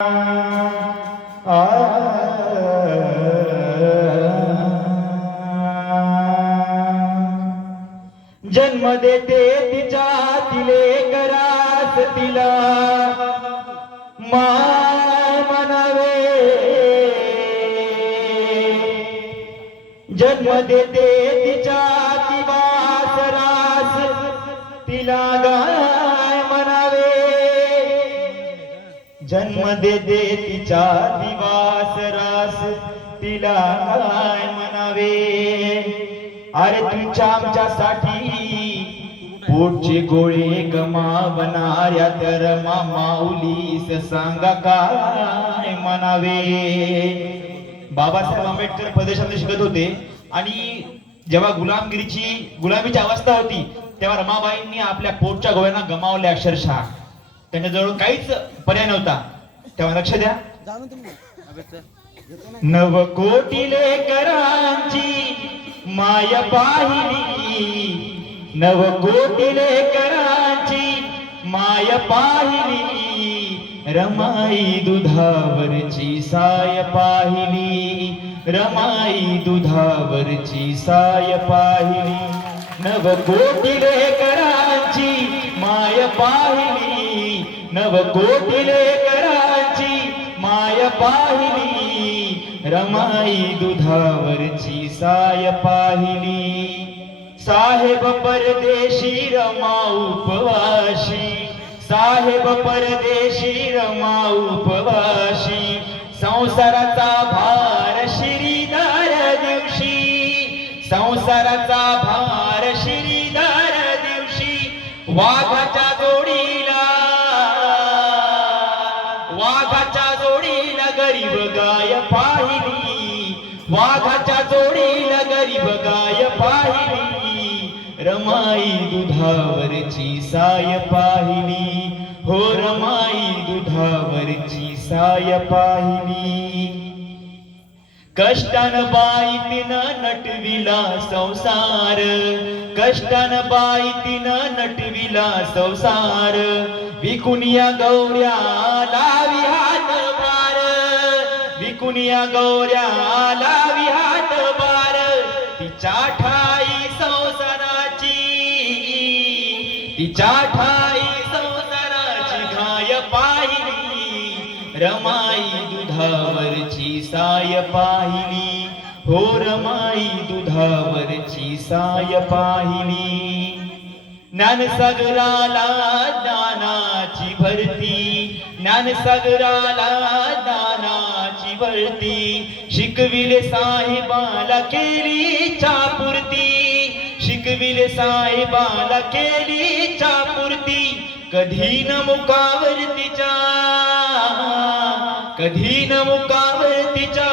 जन्म देते तिच्या तिले करास तिला. मानवे म्हणावे. जन्म देते जन्म देते तिचा दिवास रास तिला काय म्हणावे? अरे तुमच्या आमच्यासाठी पोटचे गोळे गमावणाऱ्या तर माऊलीस सांगा काय म्हणावे? बाबासाहेब आंबेडकर प्रदेशामध्ये शिकत होते आणि जेव्हा गुलामगिरीची गुलामीची अवस्था होती तेव्हा रमाबाईंनी आपल्या पोटच्या गोळ्यांना गमावले अक्षरशः. त्यांच्याजवळ काहीच पर्याय नव्हता. तेव्हा लक्ष द्या. नव कोटी लेकरांची माय पाहिली. नव कोटी लेकरांची माय पाहिली. रमाई दुधावरची साय पाहिली. रमाई दुधावरची साय पाहिली. नव कोटी लेकरांची माय पाहिली. नव कोटी लेकरांची माय पाहिली रमाई दुधावरची साय पाहिली. साहेब परदेशी रमा उपवाशी साहेब परदेशी रमा उपवाशी संसाराचा वाघाच्या जोडीला गरीब गाय पाहिली. वाघाच्या जोडीला गरीब गाय पाहिली. रमाई दुधावरची साय पाहिली. हो रमाई दुधावरची साय पाहिली. कष्टान बाई तिनं नटविला संसार. कष्टान बाई तिनं नटविला संसार. विकुनिया गौऱ्या लावी कुणिया गौऱ्या लावी हात बार तिच्या ठाई संसाराची तिच्या ठाई संसाराची घाय पाहिली. रमाई दुधावरची साय पाहिली. हो रमाई दुधावरची साय पाहिली. ज्ञानसागराला दानाची भरती नन सगराला दाना ज्ञानाची वळती शिकविले साहेबाला केली चापुरती शिकविले साहेबाला केली चापुरती कधी न मुकावरतीच्या कधी न मुकावरतीच्या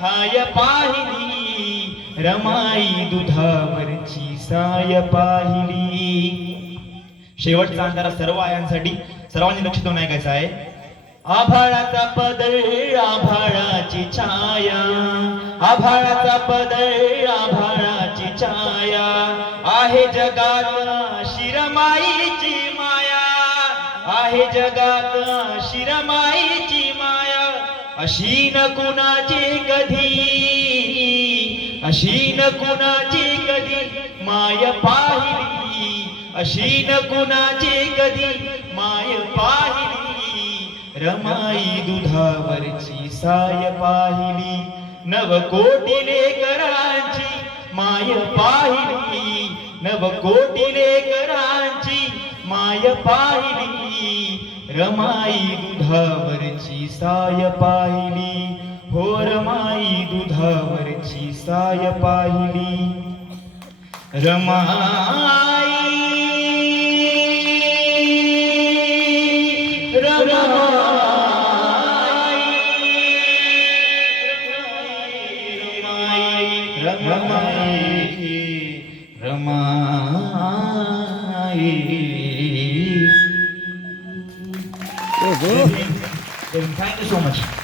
हाय पाहिली. रमाई दुधावरची साय पाहिली. शेवटचा अंधारा सर्व आयांसाठी सर्वांनी लक्ष देऊन ऐकायचं आहे. आभाळाचा पदर आभाळाची छाया. आभाळाचा पदर आभाळाची छाया. आहे जगात शिरमाईची माया. आहे जगात शिरमाईची माया. अशी न कुणाची कधी अशी न कुणाची कधी माय पाहिली. अशी न कुणाची कधी माय पाहिली. रमाई दुधावरची साय पाहिली. नव कोटी लेकरांची माय पाहिली. नव कोटी लेकरांची माय पाहिली. रमाई दुधावरची साय पाहिली. हो रमाई दुधावरची साय पाहिली. Ramai Thank you so much.